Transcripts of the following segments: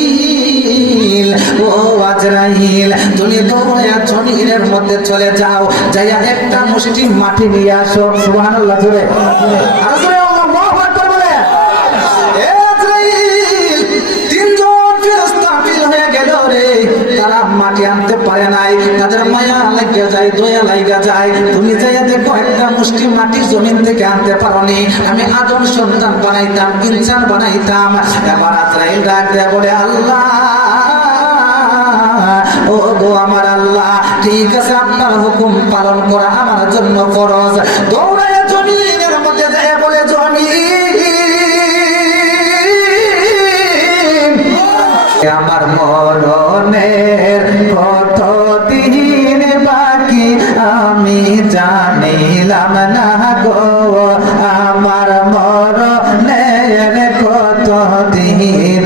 আজরাইল, ও আজরাইল, তুমি দৌড়ে জমিনের মধ্যে চলে যাও, যাইয়া একটা মুষ্টি মাটি নিয়ে আসো। সুবহানাল্লাহ জোরে। আর জোরে আল্লাহু আকবার বলে। এ আজরাইল, তিনজন ফেরেশতা বের হয়ে গেল রে। তারা মাটি আনতে পারে নাই, তাদের মায়া লাগিয়া যায়, দয়া লাগিয়া যায়। তুমি যাইয়া দেখো একটা মুষ্টি মাটি জমিন থেকে আনতে পারোনি, আমি আদম সন্তান বানাইতাম, ইনসান বানাইতাম। এবার আজরাইল ডাক দেয়া বলে, আল্লাহ, ও গো আমার আল্লাহ, ঠিক আছে, আপনার হুকুম পালন করা আমার জন্য ফরজ। দৌড়াইয়া জমিনের মধ্যে যায় বলে, জমিন, আমার মরণের কতদিন বাকি আমি জানিলাম না গো, আমার মরণের কতদিন,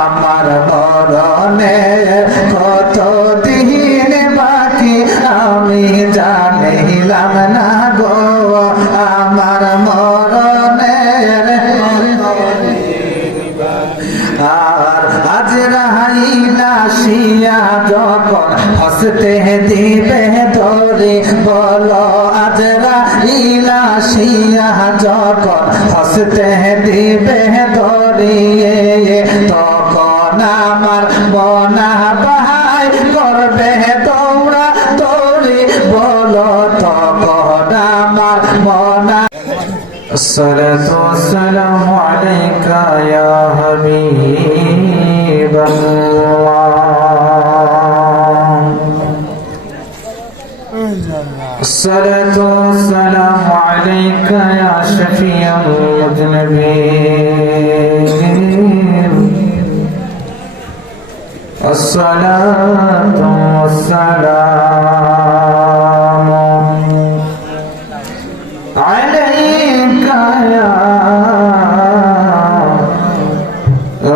আমার মরণের কতদিন বাকি আমি জানিলাম না গো, আমার মরণের। আর আজরাইল আসিয়া যখন হসতে দিবে ধরে, বলো আজরাইল আসিয়া যখন হসতে দিবে ধরে, তখন আমার মনা বাহাই করবে দৌড়া দৌড়ি, বলো তখন আমার মনা। الصلاة والسلام عليك يا حبيب الله، الصلاة والسلام عليك يا شفيع المذنبين، الصلاة والسلام عليك يا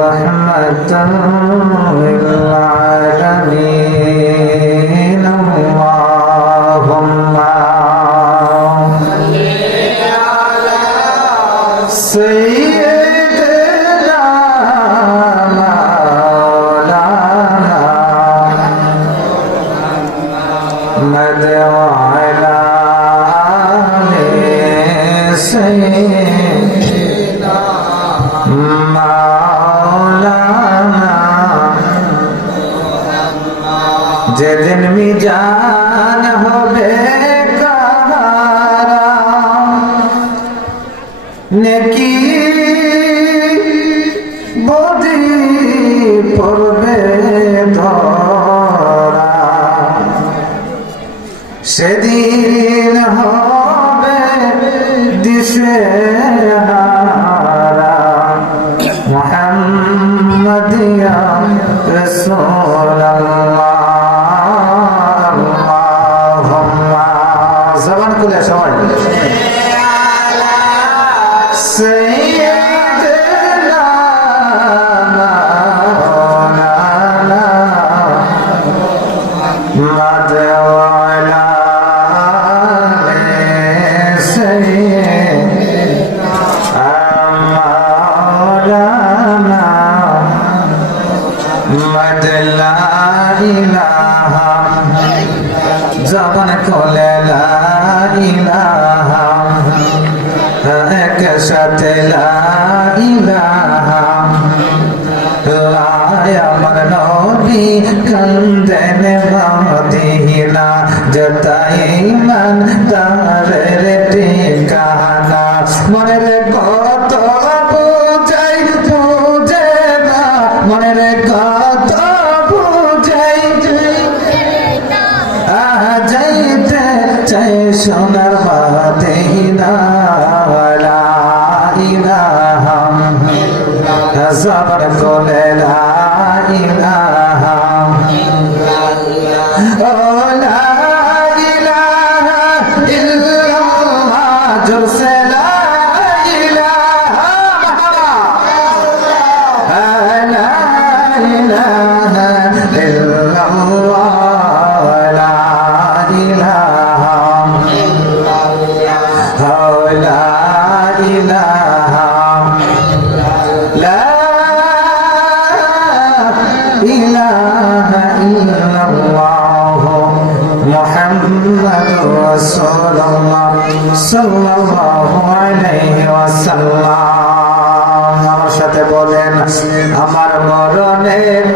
رحمة للعالمين، اللهم صل على سيدنا مولانا محمد وعلى سيدنا مولانا। যেদিন মিজান হবে কাহারা, নেকি বদি পড়বে ধরা, সেদিন হবে দিশেহারা, মুহাম্মদ ইয়া রাসূলুল্লাহ। আল্লাহুম্মা জবান খুলে সবাই সাইয়্যিদনা মাওলানা মুহাম্মদ ওয়া আলা জবান খোলে লা ইলাহা, একসাথে লা ইলাহা, আমার নবী কান্দেন মদিনা, যতাই মান তারের ঠিকানা, মনের কত বুঝাই বুঝে না, মনের কত বুঝাই যাইতে চাই সোনার মদিনা, লা ইলাহা জবান খোলে লা ইলাহা, ও লা ইলাহা ইল্লাল্লাহ, জোরসে লা ইলাহা, লা ইলাহা ইল্লাল্লাহ, লা ইলাহা ইল্লাল্লাহ, লা ইলাহা, লা সাথে বলেন, আমার মরণের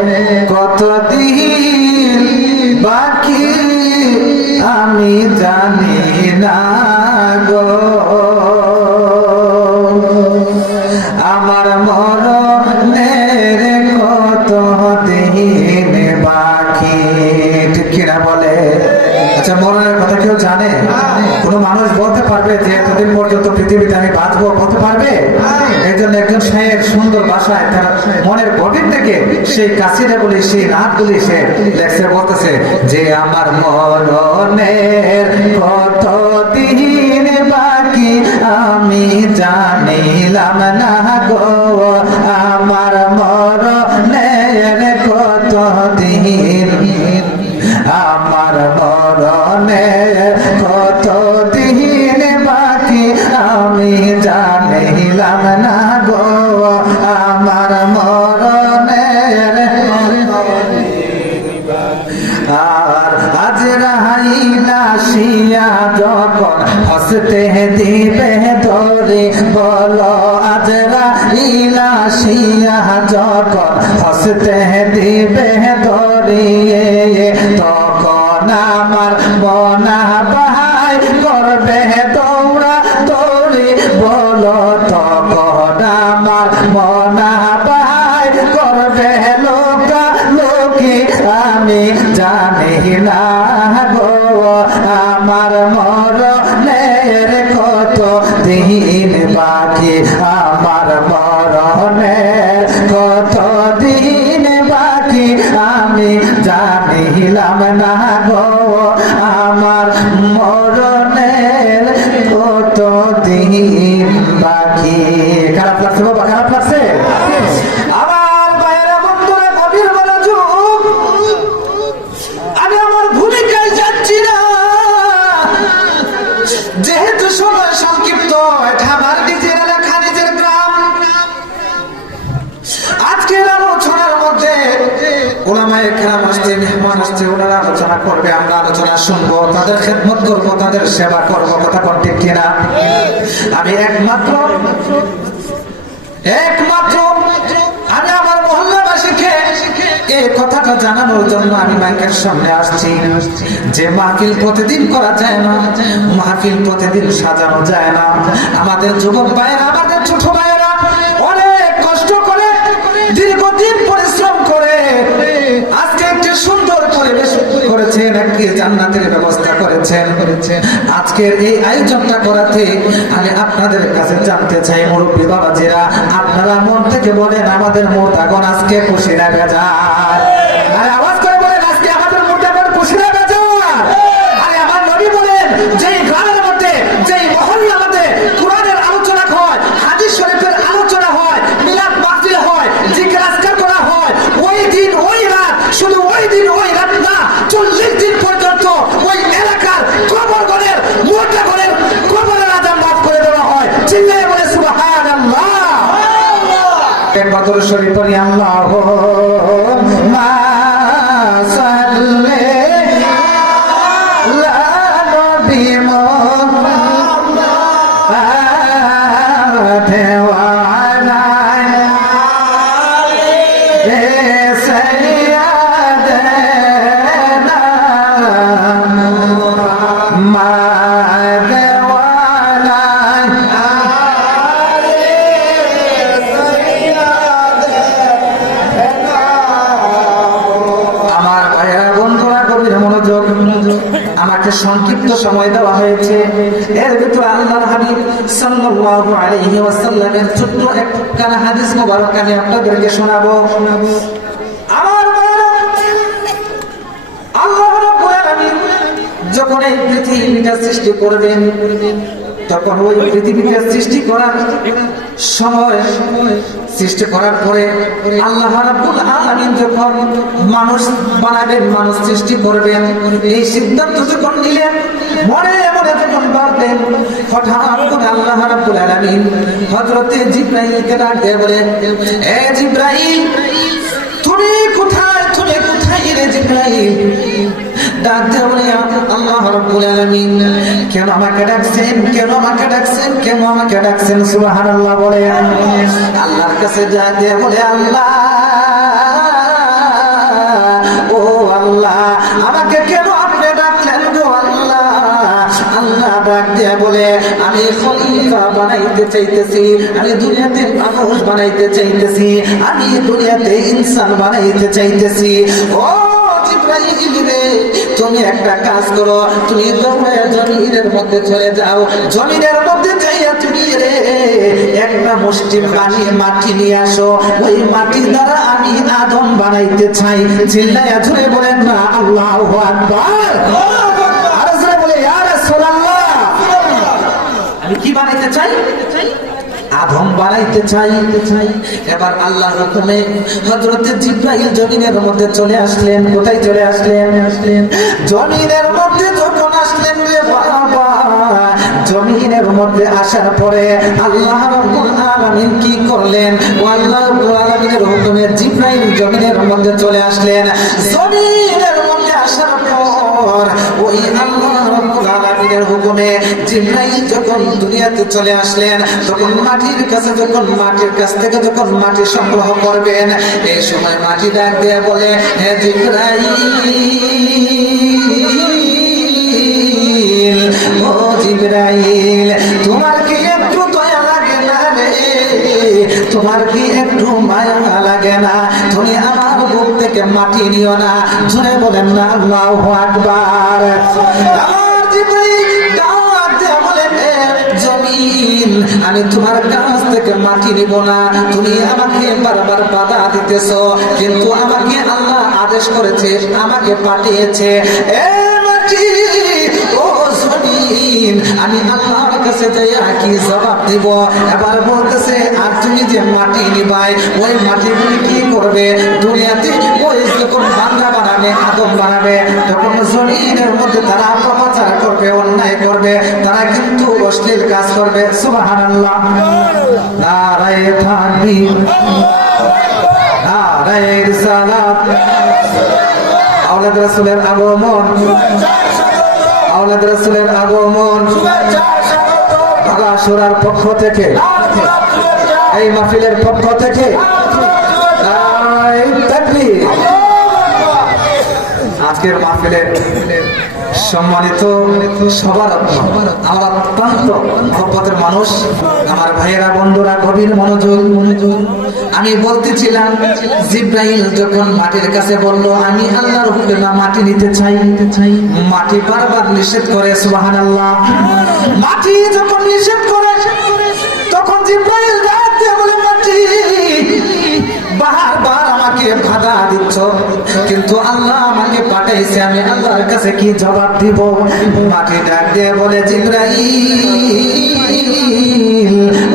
কতদিন বাকি আমি জানি না গো, আমার মরণের কতদিন বাকি। ঠিক কিনা বলে? আচ্ছা, মরণের কথা কেউ জানে? কোনো মানুষ বলতে পারবে যে এতদিন পর্যন্ত পৃথিবীতে আমি বাঁচবো? বলতে পারবে? এই জন্য একজন শায়ের সুন্দর ভাষায় তার মনের গভীর থেকে সেই কাসিদাগুলি, সেই রাতগুলি সে লেখছে, বলতেছে যে আমার মরণের কতদিন বাকি আমি জানিলাম না গো, আমার মরণের কতদিন, আমার মরণের কতদিন বাকি আমি জানিলাম না গো, আমার মরণের। আর আজরাইল আসিয়া যখন হসতে দিবে ধরে, বলো আজরাইল আসিয়া যখন হসতে দিবে ধরিয়ে, তখন আমার মনা বাহাই করবে দৌড়া দৌড়ি, বলো তখন আমার মনা বাহাই করবে লোকা লোকি আমি জানি না গো, আমার মরণের কত দিন বাকি, আমার মরণের কত দিন বাকি আমি জানিলাম না গো, আমার মরণের কত দিন বাকি। খারাপ লাগছে বাবা? খারাপ লাগছে? আমার ভাইয়েরা, বন্ধুরা, গভীর মনোযোগ। আমি আমার ভূমিকায় যাচ্ছি না, যেহেতু সময় সংক্ষিপ্ত। এটা আমার নিজের এলাকা, নিজের গ্রাম। আজকের আলোচনার মধ্যে ওলামায়ে কেরাম আসছে, মেহমান আসছে, ওনারা আলোচনা করবে, আমরা আলোচনা শুনবো, তাদের খেদমত করবো, তাদের সেবা করবো। কথা কোন ঠিক কিনা? আমি একমাত্র আমি আমার মহল্লাবাসীকে এই কথাটা জানানোর জন্য আমি মাইকের সামনে আসছি যে মাহফিল প্রতিদিন করা যায় না, মাহফিল প্রতিদিন সাজানো যায় না। আমাদের যুবক ভাইয়েরা, আমাদের ছোট ভাইয়েরা অনেক কষ্ট করে, দীর্ঘদিন পরিশ্রম করে আজকে একটি সুন্দর পরিবেশ করেছেন, একটি জান্নাতের ব্যবস্থা করেছেন। আজকের এই আয়োজনটা করাতে আমি আপনাদের কাছে জানতে চাই, মুরব্বী বাবাজিরা, আপনারা মন থেকে বলেন আমাদের মোট এখন আজকে খুশি না বেজার? আরে আওয়াজ করে বলেন, আজকে আমাদের মোট এখন খুশি না বেজার? আরে আমার নবী বলেন, যেই গ্রামের মধ্যে, যেই মহল্লার মধ্যে কোরআনের আলোচনা হয়, হাদিস শরীফের আলোচনা হয়, মিলাদ মাহফিল হয়, জিকির আজকার করা হয়, ওই দিন ওই রাত, শুধু ওই দিন ওই রাত না, 40 দিন পর্যন্ত ওই এলাকার কবরগণের, মোটাগণের কবরের আযাব মাফ করে দেওয়া হয়। চিল্লায়ে বলে সুবহানাল্লাহ। বদর শরীফ পড়ি, আল্লাহুম্মা সাল্লি আলা নবী মুহাম্মদ ওয়া আলা আলি সাইয়্যিদানা মুহাম্মদ ওয়া আলা আমাকে সংক্ষিপ্ত সময় দেওয়া হয়েছে, এর ভিতরে আল্লাহর হাবিব সাল্লাল্লাহু আলাইহি ওয়াসাল্লামের ছোট্ট একটা হাদিস মুবারক আমি আপনাদেরকে শোনাবো। আমার ভাইরা, আল্লাহ রাব্বুল আলামিন যখন এই পৃথিবীটা সৃষ্টি করবেন, তখন ওই পৃথিবীকে সৃষ্টি করার সময়, সৃষ্টি করার পরে আল্লাহ রাব্বুল আলামিন যখন মানুষ বানাবেন, মানুষ সৃষ্টি করবেন, এই সিদ্ধান্ত যখন নিলেন, মনে মনে যখন ভাবলেন, হঠাৎ করে আল্লাহ রাব্বুল আলামিন হযরতে জিবরাইলকে ডাক দিয়ে বলে, এ জিবরাইল, তুমি কোথায় রে জিবরাইল? ডাক দিয়ে বলে আল্লাহ রাব্বুল আলামিন কেন আমাকে ডাকছেন, কেন আমাকে ডাকছেন, কেন আমাকে ডাকছেন? সুবহানাল্লাহ বলে আল্লাহর কাছে ডাক দিয়ে বলে আল্লাহ, ও আল্লাহ, আমাকে কেন আপনি ডাকলেন গো আল্লাহ? আল্লাহ ডাক দিয়ে বলে আমি খলিফা বানাইতে চাইতেছি, আমি দুনিয়াতে মানুষ বানাইতে চাইতেছি, আমি দুনিয়াতে ইনসান বানাইতে চাইতেছি। ও জিবরাইল রে, তুমি একটা কাজ করো, তুমি দৌড়ে জমিনের মধ্যে চলে যাও, জমিনের মধ্যে যাইয়া তুমি রে একটা মুষ্টি পানি মাটি নিয়ে আসো, ওই মাটি দ্বারা আমি আদম বানাইতে চাই। চিল্লাইয়া ধরে বলেন না আল্লাহু আকবার। আর জোরে বলে ইয়া রাসূলুল্লাহ, আমি কি বানাইতে চাই? আদম বানাইতে চাই। এবার আল্লাহর হুকুমে হযরত জিবরাইল জমিনের মধ্যে চলে আসলেন। কোথায় চলে আসলেন? জমিনের মধ্যে যখন আসলেন রে বাবা, জমিনের মধ্যে আসার পরে আল্লাহ রাব্বুল আলামিন কি করলেন? আল্লাহ রাব্বুল আলামিনের হুকুমে জিবরাইল জমিনের মধ্যে চলে আসলেন। জমিনের মধ্যে আসার পর ওই আল্লাহ রাব্বুল আলামিনের হুকুমে জিবরাইল যখন দুনিয়াতে চলে আসলেন, তখন মাটির কাছ থেকে যখন মাটি সংগ্রহ করবেন, এই সময় মাটি ডাক দিয়ে বলে হে জিবরাইল, ও জিবরাইল, তোমার কি একটু দয়া লাগে না রে? তোমার কি একটু মায়া লাগে না? তুমি আমার বুক থেকে মাটি নিও না। জোরে বলেন না আল্লাহু আকবার। আমার জিবরাইল ডাক দিয়ে বলে জমিন, আমি তোমার কাছ থেকে মাটি নিব না। তুমি আমাকে বারবার বাধা দিতেছো, কিন্তু আমাকে আল্লাহ আদেশ করেছে, আমাকে পাঠিয়েছে। এ মাটি, ও জমিন, আমি আল্লাহর কাছে যাইয়া কি জবাব দিব? এবার বলতেছে আর তুমি যে মাটি নিবাই, ওই মাটিগুলি কি করবে? দুনিয়াতে ওই যখন বান্দা বানাবে, আদম বানাবে, তখন জমিনের মধ্যে তারা অপপ্রচার করবে, অন্যায় করবে, তারা কিন্তু অশ্লীল কাজ করবে। সুবহানাল্লাহ, নারায়ে তাকবীর, নারায়ে রিসালাত। আওলাদ রাসূলের আগমন, আওলাদ রাসূলের আগমন আশুরার পক্ষ থেকে, এই মাহফিলের পক্ষ থেকে নারায়ে তাকবীর। আজকের মাহফিলের সম্মানিত সবার আমার অত্যন্ত মহব্বতের মানুষ, আমার ভাইয়েরা, বন্ধুরা, গভীর মনোযোগ। আমি বলতেছিলাম জিবরাইল যখন মাটির কাছে বলল আমি আল্লাহর হুকুমে মাটি নিতে চাই, মাটি বারবার নিষেধ করে। সুবহানাল্লাহ। মাটি যখন নিষেধ করে, তখন জিবরাইল ডাক দিয়ে বলে মাটি, বারবার আমাকে বাধা দিচ্ছ, কিন্তু আল্লাহ আমাকে পাঠাইছে, আমি আল্লাহর কাছে কি জবাব দিব? মাটি ডাক দিয়ে বলে জিবরাইল,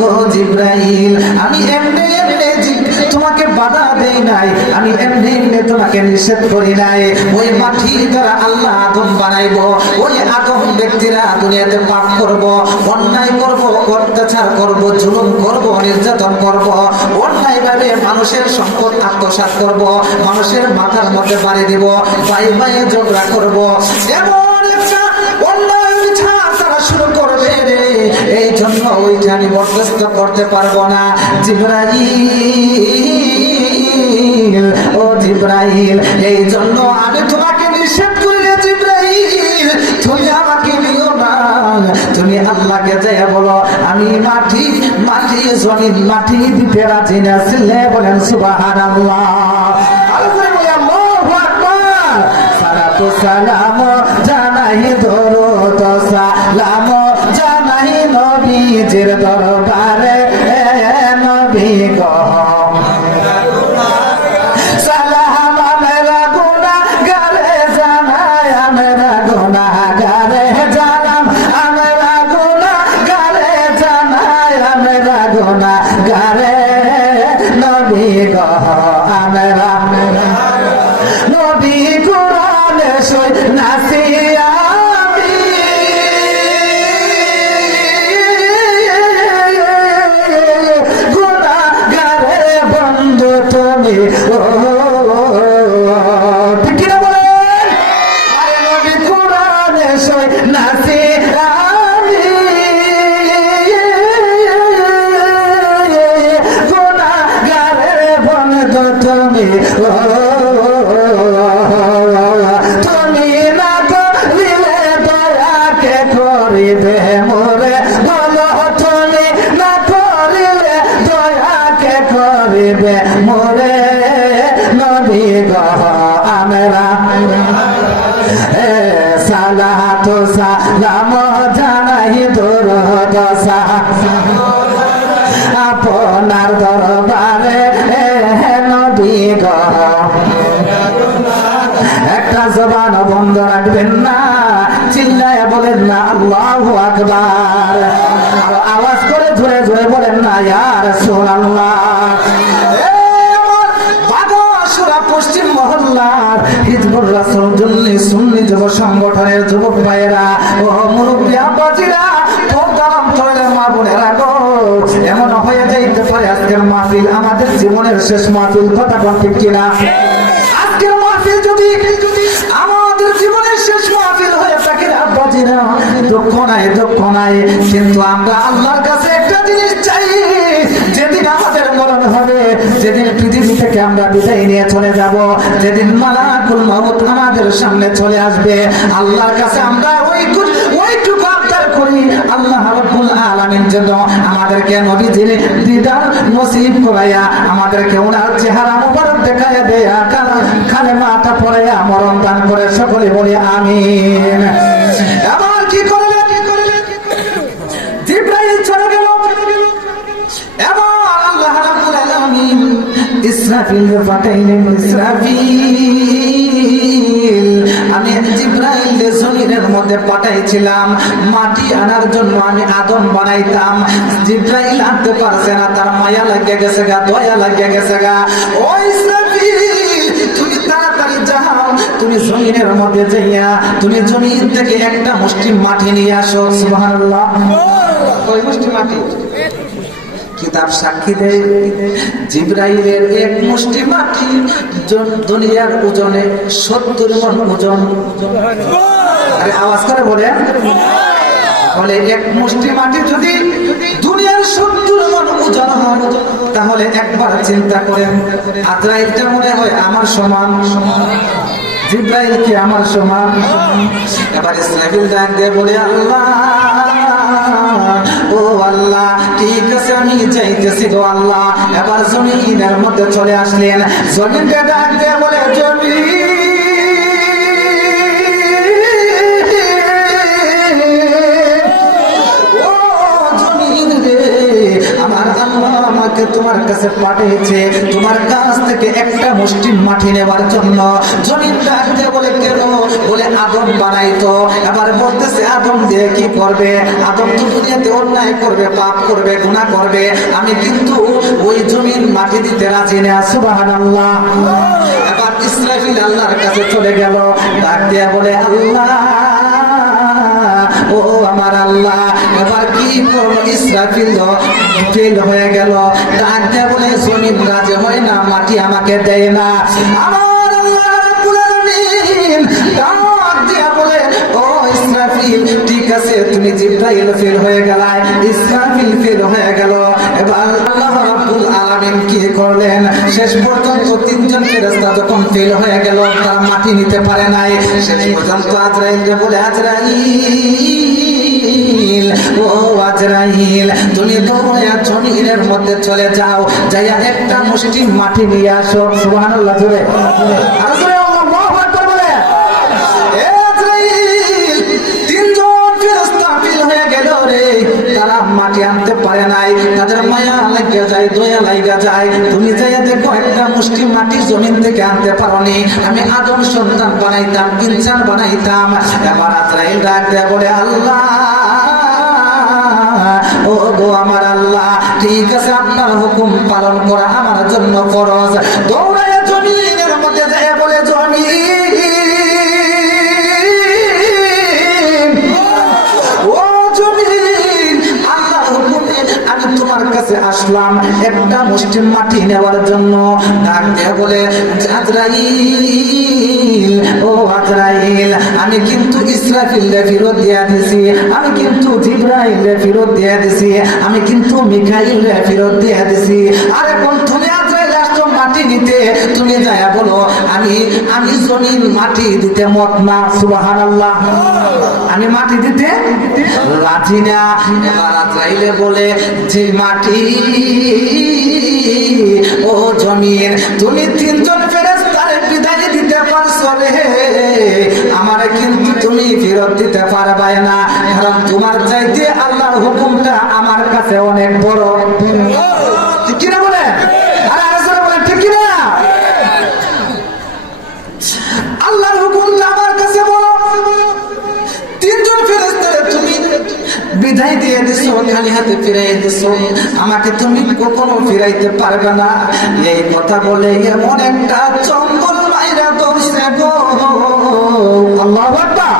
ও জিবরাইল, আমি এমনি তোমাকে বাধা দেই নাই, আমি এমনি তোমাকে নিষেধ করি নাই। ওই মাটি দ্বারা আল্লাহ আদম বানাইব, ওই আদম ব্যক্তিরা দুনিয়াতে পাপ করব, অন্যায় করব, অত্যাচার করব, জুলুম করব, নির্যাতন করব, অন্যায় ভাবে মানুষের সম্পদ আত্মসাৎ করব, মানুষের মাথার মধ্যে বাড়ি দিব, পায়ে পায়ে ঝগড়া করব, এমন একটা অন্যায় তারা শুরু করবে রে। এই জন্য ওইটা আমি বরদাস্ত করতে পারবো না। জিবরাইল, ও জিবরাইল, এই জন্য আমি তোমাকে নিষেধ করি রে জিবরাইল, তুমি আমাকে নিও না। তুমি আল্লাহকে যাইয়া বলো আমি মাটি, জমিন মাটি দিতে রাজি না। ছিলে বলেন সুবহানাল্লাহ। আল্লাহু আকবার। সালাতু সালাম জানাই দরুদ সালাম জানাই নবীজির দরবারে, নবী গো সালাম আমরা গুনাহগারে জানাই, আমরা গুনাহগারে জানাম, আমরা গুনাহগারে জানাই, আমরা গুনাহগারে, নবী গো আমরা নবী কুরআনে সই নাসিয়া তুমি, ও ঠিক না বলেন? আরে নবী তুমি তুমি না করিলে দয়া কে করিবে মোরে বলো তুমি না করিলে দয়া কে করিবে মোরে নবী গো আমরা সালাত সালাম জানাই দরুদ আপনার দরবারে নবী গো একটা জবান বন্ধ রাখবেন না, চিল্লায় বলেন না আল্লাহু আকবার, আওয়াজ করে জোরে জোরে বলেন না ইয়া রাসূলুল্লাহ। পশ্চিম মহল্লার হিজবুর রাসূল সুন্নি যুব সংগঠনের যুবক ভাইয়েরা ও মুরব্বী আব্বাজিরা, প্রোগ্রাম চলে মা বোনেরা গো, এমন হয়ে যাইতে পারে আজকের মাহফিল আমাদের জীবনের শেষ মাহফিল, কথা বল ঠিক কিনা? আজকের মাহফিল যদি আমাদের জীবনের শেষ মাহফিল হয়ে থাকে আব্বাজিরা, দুঃখ নাই, কিন্তু আমরা আল্লাহর কাছে একটা জিনিস চাই, যেদিন আমাদের মরণ হবে, যেদিন পৃথিবী থেকে আমরা বিদায় নিয়ে চলে যাব, যেদিন মালাকুল মউত আমাদের সামনে চলে আসবে, আল্লাহর কাছে আমরা ওইটুকু আবদার করি, আল্লাহ রাব্বুল আলামিন যেন আমাদেরকে নবীজির দিদার নসিব করাইয়া আমাদেরকে ওনার চেহারা মুবারক দেখাইয়া দেয়া কালেমাটা পড়াইয়া মরণ দান করে, সকলে বলি আমিন। এবার কি করলেন? জিবরাইল চলে গেল, এবার আল্লাহ রাব্বুল আলামিন ইসরাফিল পাঠাইলেন। ইসরাফিল, আমি জিবরাইল জমিনের মধ্যে পাঠাইছিলাম মাটি আনার জন্য, আমি আদম বানাইতাম, জিবরাইল আনতে পারছে না, তার মায়া লাগিয়ে গেছে গা, দয়া লাগিয়ে গেছে গা। ও ইসরাফিল, তুমি তাড়াতাড়ি যাও, তুমি জমিনের মধ্যে যাইয়া তুমি জমিন থেকে একটা মুষ্টি মাটি নিয়ে আসো। সুবহানাল্লাহ। ওই মুষ্টি মাটি কিতাব সাক্ষী দেয়, জিবরাইলের এক মুষ্টি মাটি দুনিয়ার ওজনে 70 মণ ওজন। আরে আওয়াজ করে বলে এক মুষ্টি মাটি যদি দুনিয়ার 70 মণ ওজন হয়, তাহলে একবার চিন্তা করেন, আজরাইলটা মনে হয় আমার সমান, জিবরাইল কি আমার সমান? এবার ইসরাফিল ডাক দিয়ে বলে আল্লাহ, ও আল্লাহ, ঠিক আছে আমি চাইতেছি গো আল্লাহ। এবার জমিনের মধ্যে চলে আসলেন, জমিনকে ডাক দিয়ে বলে জমিন, ও জমিন রে, আমার আল্লাহ আমাকে তোমার কাছে পাঠিয়েছে তোমার কাছ থেকে একটা মুষ্টি মাটি নেবার জন্য। জমিন ডাক দিয়ে বলে কেন? বলে আদম বানাইতো। এবার বলতেছে আদম দিয়ে কি করবে? আদম তো দুনিয়াতে অন্যায় করবে, পাপ করবে, গুনাহ করবে, আমি কিন্তু ওই জমিন মাটি দিতে রাজি না। সুবহানাল্লাহ। এবার ইসরাফিল আল্লাহর কাছে চলে গেল, ডাক দিয়ে বলে আল্লাহ, ও আমার আল্লাহ, এবার কি করবো? ইসরাফিল ফেল হয়ে গেল, ডাক দিয়ে বলে জমিন রাজি হয় না, মাটি আমাকে দেয় না। আমার আল্লাহ রাব্বুল আলামিন ডাক দিয়ে বলে ও ইসরাফিল, ঠিক আছে তুমি জিবরাইল ফেল হয়ে গেল, ইসরাফিল ফেল হয়ে গেল। এবার আল্লাহ রাব্বুল আলামিন কি করলেন? শেষ পর্যন্ত 3 জন ফেরেশতা যখন ফেল হয়ে গেল, তারা মাটি নিতে পারে নাই, শেষ পর্যন্ত আজরাইলকে বলে আজরাইল, ও আজরাইল, তুমি দৌড়াইয়া জমিনের মধ্যে চলে যাও, যাইয়া একটা মুষ্টি মাটি নিয়ে আসো। সুবহানাল্লাহ। জোরে আজরাইল আল্লাহু আকবার বলে। এ আজরাইল, 3 জন ফেরেশতা ফেল হয়ে গেল রে, তারা মাটি আনতে পারে নাই, তাদের মায়া লাগিয়া যায়, দয়া লাগিয়া যায়। তুমি যাইয়া দেখো একটা মুষ্টি মাটি জমিন থেকে আনতে পারোনি, আমি আদম সন্তান বানাইতাম, ইনসান বানাইতাম। এবার আজরাইল ডাক দেয়া বলে আল্লাহ, ও গো আমার আল্লাহ, ঠিক আছে আপনার হুকুম পালন করা আমার জন্য ফরজ। দৌড়াইয়া জমিনের মধ্যে যায় বলে জমিন, ও জমিন, আল্লাহর হুকুমে আমি তোমার কাছে আসলাম একটা মুষ্টি মাটি নেওয়ার জন্য। ডাক দিয়ে বলে আজরাইল, ও আজরাইল, আমি কিন্তু ইসরাফিলকে ফেরত দিয়ে দিছি, আমি কিন্তু জিবরাইলকে ফেরত দিয়ে দিছি, আমি কিন্তু মিকাইলকে ফেরত দিয়ে দিছি। আর এখন তুমি আজরাইল আসছো মাটি নিতে, আমি জমিন মাটি দিতে মত না। সুবহানাল্লাহ। আমি মাটি দিতে রাজি না। এবার আজরাইলে বলে যে মাটি ও জমিন, তুমি তিনজন ফেরেশতারে বিদায় দিতে পারছো রে, আমারে কিন্তু তুমি ফেরত দিতে পারবে না, কারণ তোমার চাইতে আল্লাহর হুকুমটা আমার কাছে অনেক বড়। ঠিক কিনা বলে? আরে আরেকজনে বলেন ঠিক কিনা? আল্লাহর হুকুমটা আমার কাছে বড়। তিনজন ফেরেশতারে তুমি বিদায় দিয়ে দিছো, খালি হাতে ফিরাই দিছো, আমাকে তুমি কখনো ফিরাইতে পারবে না। এই কথা বলে এমন একটা চম্বল মাইরা ধরছে গো, আল্লাহু আকবার।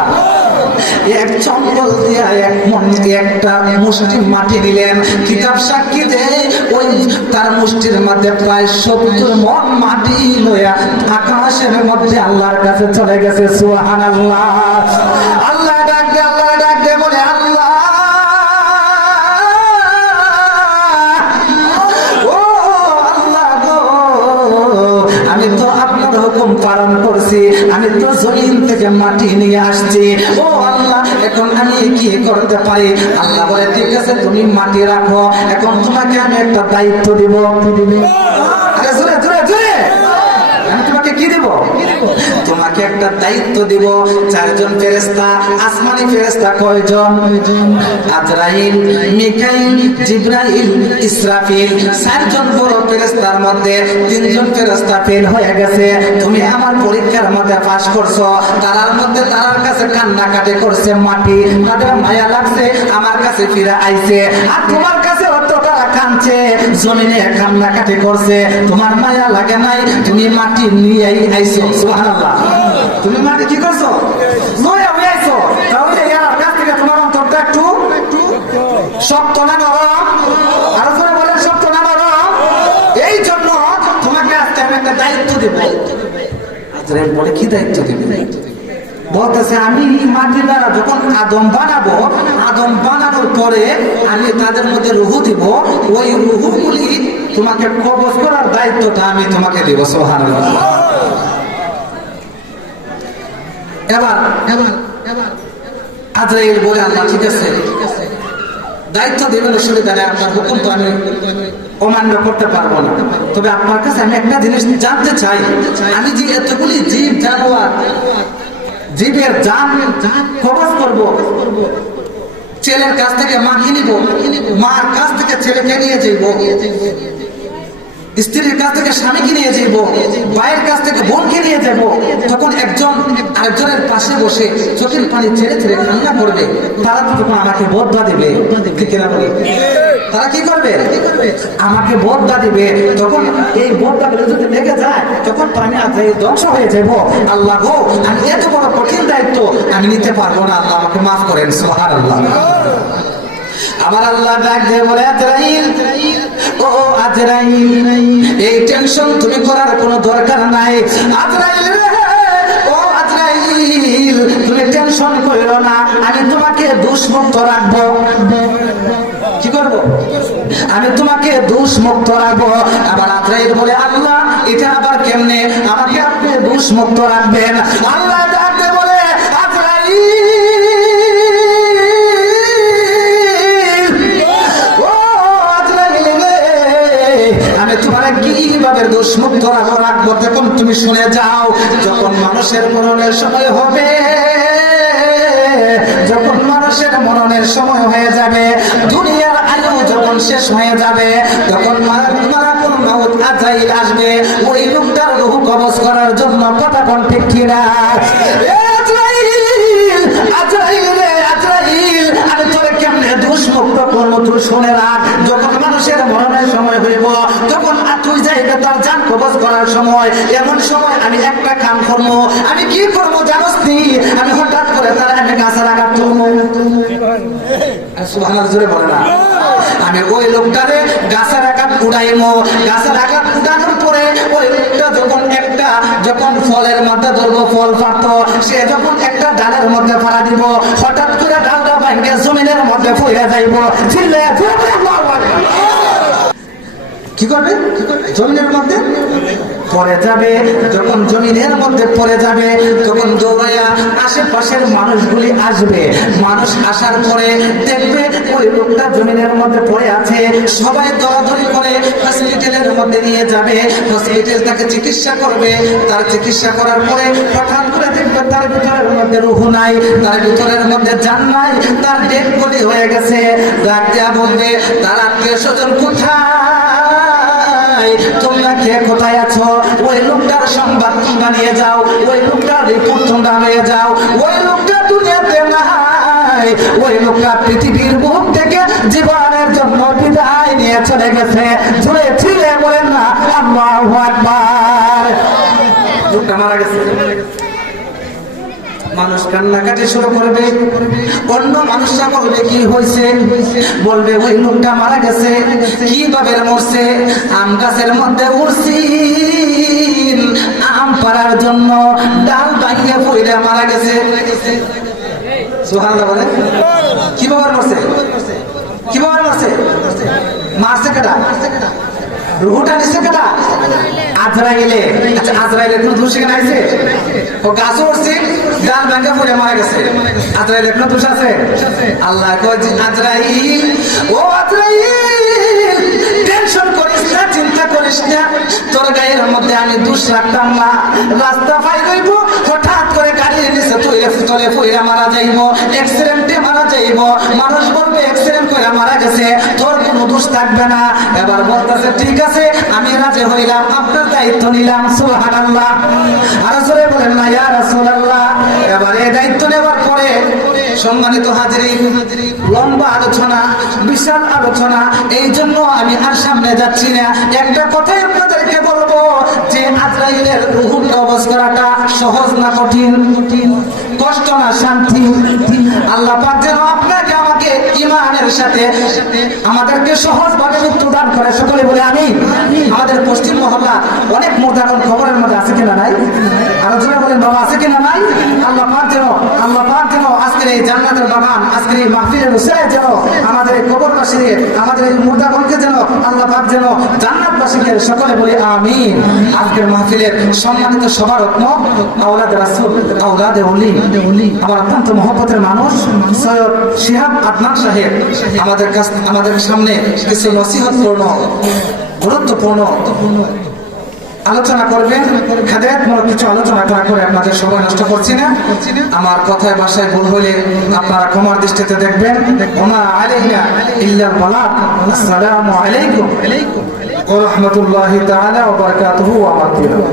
এক চম্বল দিয়া এক মনকে একটা মুষ্টি মাটি নিলেন। কিতাব সাক্ষী দেয় ওই তার মুষ্টির মধ্যে প্রায় 70 মণ মাটি লইয়া আকাশের মধ্যে আল্লাহর কাছে চলে গেছে। সুবহানাল্লাহ। আল্লাহ ডাক দে বলে আল্লাহ, আমি তো আপনার হুকুম পালন করছি, আমি তো জমিন থেকে মাটি নিয়ে আসছি, ও আল্লাহ এখন আমি কি করতে পারি? আল্লাহ বলে ঠিক আছে তুমি মাটি রাখো, এখন তোমাকে আমি একটা দায়িত্ব দিব। আরে জোরে জোরে জোরে, আমি তোমাকে কি দিব? তোমাকে একটা দায়িত্ব দিব। 4 জন ফেরেশতা, আসমানি ফেরেশতা কয়জন? আজরাইল, মিকাইল, জিবরাইল, ইসরাফিল। 4 জন বড় ফেরেশতার মধ্যে 3 জন ফেরেশতা ফেল হয়ে গেছে। তুমি আমার পরীক্ষার মধ্যে পাস করছো, তারার মধ্যে তারার কাছে কান্নাকাটি করছে মাটি, তাদের মায়া লাগছে, আমার কাছে ফিরে আইছে। আর তোমার কাছে অত তারা কাঁদছে, জমিনে কান্নাকাটি করছে, তোমার মায়া লাগে নাই, তুমি মাটি নিয়ে আইছো। সুবহানাল্লাহ। তুমি মাটি কি করছো? লয়ে আইছো। তাহলে এর কাছ থেকে তোমার অন্তরটা একটু শক্ত না নরম? আর জোরে বলেন শক্ত না নরম? এই জন্য তোমাকে আজকে আমি একটা দায়িত্ব দেব। আজরাইল বলে কি দায়িত্ব দিবে? বলতেছে আমি মাটি দ্বারা যখন আদম বানাবো, আদম বানানোর পরে আমি তাদের মধ্যে রুহু দিব, ওই রুহুগুলি তোমাকে কবজ করার দায়িত্বটা আমি তোমাকে দিব। সুবহানাল্লাহ। এবার আজরাইল বলে আল্লাহ ঠিক আছে দায়িত্ব দেবেন, অসুবিধা নেই, আপনার হুকুম তো আমি অমান্য করতে পারবো না, তবে আপনার কাছে আমি একটা জিনিস জানতে চাই, আমি যে এতগুলি জীব জানোয়ার জীবের জান কবজ করবো, ছেলের কাছ থেকে মাকে নিব, মার কাছ থেকে ছেলেকে নিয়ে যাইব, স্ত্রীর কাছ থেকে স্বামীকে নিয়ে যাইব, ভাইয়ের কাছ থেকে বোনকে নিয়ে যাব, তখন একজন আরেকজনের পাশে বসে চোখের পানি ছেড়ে ছেড়ে কান্না করবে, তারা তো তখন আমাকে বদলা দেবে। ঠিক না বলে? তারা কি করবে? আমাকে বদলা দিবে। তখন এই বদলা যদি লেগে যায় তখন তো আমি আজরাইল ধ্বংস হয়ে যাব। আল্লাহ গো, আমি এত বড় কঠিন দায়িত্ব আমি নিতে পারবো না, আল্লাহ আমাকে মাফ করেন। সুবহানাল্লাহ। আমার আল্লাহ ডাক দিয়ে বলে আজরাইল, ও আজরাইল, এই টেনশন তুমি করার কোনো দরকার নাই। আজরাইল রে, ও আজরাইল, তুমি টেনশন করিও না, আমি তোমাকে দোষমুক্ত রাখবো। কি করব? আমি তোমাকে দোষমুক্ত রাখবো। আবার আজরাইল বলে আল্লাহ এটা আবার কেমনে? আমাকে আপনি দোষমুক্ত রাখবেন? আল্লাহ ডাক দিয়ে বলে আজরাইল, আমি তোমার কিভাবে দোষমুক্ত রাখবো তখন তুমি শুনে যাও। যখন মানুষের মরণের সময় হবে, যখন মানুষের মরণের সময় হয়ে যাবে, দুনিয়ার আয়ু যখন শেষ হয়ে যাবে, তখন মালাকুল মউত আজরাইল আসবে ওই লোকটার রূহ কবজ করার জন্য। কথা কোন ঠিক কিনা? আজরাইল, আজরাইল রে আজরাইল, আমি তোরে কেমনে দোষমুক্ত করবো তুই শুনে রাখ। যখন মানুষের মরণের সময় হইব, তখন তুই যাইবে তার জান কবজ করার সময়, এমন সময় আমি একটা কাম করবো। আমি কি করবো জানোস নি? আমি হঠাৎ করে তার আমি গাছের আঘাত তুলবো। সুবহানাল্লাহ জোরে বলে না। আমি ওই লোকটারে গাছের আঘাত উড়াইমো। গাছের আঘাত উড়ানোর পরে ওই লোকটা যখন ফলের মধ্যে ধরবো, ফল পারতো, সে যখন একটা ডালের মধ্যে ফাড়া দিব, হঠাৎ করে ডালটা ভাঙে জমিনের মধ্যে পড়ে যাইব। কি করবে? জমিনের মধ্যে পড়ে যাবে, যখন জমিনের মধ্যে পড়ে যাবে তখন দৌড়াইয়া আশেপাশের মানুষগুলি আসবে। মানুষ আসার পরে দেখবে ওই লোকটা জমিনের মধ্যে পড়ে আছে, সবাই দৌড়াদৌড়ি করে হসপিটালের মধ্যে নিয়ে যাবে। হসপিটাল তাকে চিকিৎসা করবে। তার চিকিৎসা করার পরে হঠাৎ করে দেখবে তার ভিতরের মধ্যে রূহ নাই, তার ভিতরের মধ্যে জান নাই, তার ডেড বডি হয়ে গেছে। ডাক দেয়া বলবে তার আত্মীয় স্বজন কোথায়, তোমরা কে কোথায় আছো? ওই লোকটার সংবাদ তোমরা নিয়ে যাও, ওই লোকটার রিপোর্ট তোমরা নিয়ে যাও। ওই লোকটা দুনিয়াতে নাই, ওই লোকটা পৃথিবীর মুখ থেকে জীবনের জন্য বিদায় নিয়ে চলে গেছে। জুড়ে ছিলে বলেন না আল্লাহু আকবার। লোকটা মারা গেছে। মানুষ কান্নাকাটি শুরু করবে। অন্য মানুষরা বলবে কি হয়েছে? বলবে ওই লোকটা মারা গেছে। কিভাবে মরছে? আম গাছের মধ্যে উঠছি, আম পাড়ার জন্য ডাল ভাঙিয়ে পড়ে মারা গেছে। সুবহানাল্লাহ বলে। কিভাবে মরছে? কিভাবে মরছে? মারছে কেডা? রুহুটা নিছে কেডা? আজরাইলে। আচ্ছা, আজরাইলে কোন দোষ এখানে আছে? ও গাছ উঠছে, ডাল ভাঙা পড়ে মারা গেছে। আজরাইলে কোন দোষ আছে? আল্লাহ কয় আজরাইল, ও আজরাইল টেনশন করিস না, চিন্তা করিস না, তোর গায়ের মধ্যে আমি দোষ রাখতাম না। রাস্তা পাই রইব, হঠাৎ করে গাড়ির নিচে তুলে পইরা মারা যাইব, অ্যাক্সিডেন্টে মারা যাইব। মানুষ বলবে অ্যাক্সিডেন্ট করে মারা গেছে, তোর কোনো দোষ থাকবে না। এবার বলতেছে ঠিক আছে, আমি রাজি হইলাম, আপনার দায়িত্ব নিলাম। সুবহানাল্লাহ। আর রাসূল বলেন না ইয়া রাসূলুল্লাহ। এবার এই দায়িত্ব নেওয়ার পরে সম্মানিত হাজিরিন, লম্বা আলোচনা, বিশাল আলোচনা, এই জন্য আমি আর সামনে যাচ্ছি না। একটা কথাই আপনাদেরকে বলবো যে আজরাইলের রূহ কবজ করাটা সহজ না কঠিন? কষ্ট না শান্তি? আল্লাহ পাক যেন আপনাকে আমাকে ঈমানের সাথে আমাদেরকে সহজভাবে মৃত্যু দান করে। সকলে বলে আমিন। আমাদের পশ্চিম মহল্লা অনেক মোদারণ খবরের মধ্যে আছে কিনা নাই? আলোচনা বলেন বাবা আছে কিনা নাই? আল্লাহ পাক যেন আজকের এই জান্নাতের বাগান, আজকের এই মাহফিলের উসিলায় যেন আমাদের এই কবরবাসীদের, আমাদের এই মুর্দাগণকে যেন আল্লাহ পাক যেন জান্নাতবাসীদের সকলে বলি আমিন। আজকের মাহফিলের সম্মানিত সভারত্ন আওলাদ রাসূল, আওলাদে ওলি, আমার অত্যন্ত মহব্বতের মানুষ সৈয়দ শিহাব আদনান সাহেব আমাদের সামনে কিছু নসিহতপূর্ণ, গুরুত্বপূর্ণ আলোচনা করবেন। হেদায়েতমূলক কিছু আলোচনা করে আপনাদের সময় নষ্ট করছি না। আমার কথায় ভাষায় ভুল হলে আপনারা ক্ষমার দৃষ্টিতে দেখবেন। ওমা আলাইনা ইল্লাল বালাগ। আসসালামু আলাইকুম ওয়া রাহমাতুল্লাহি তাআলা ওয়া বারাকাতুহু ওয়া মাগফিরাতুহু।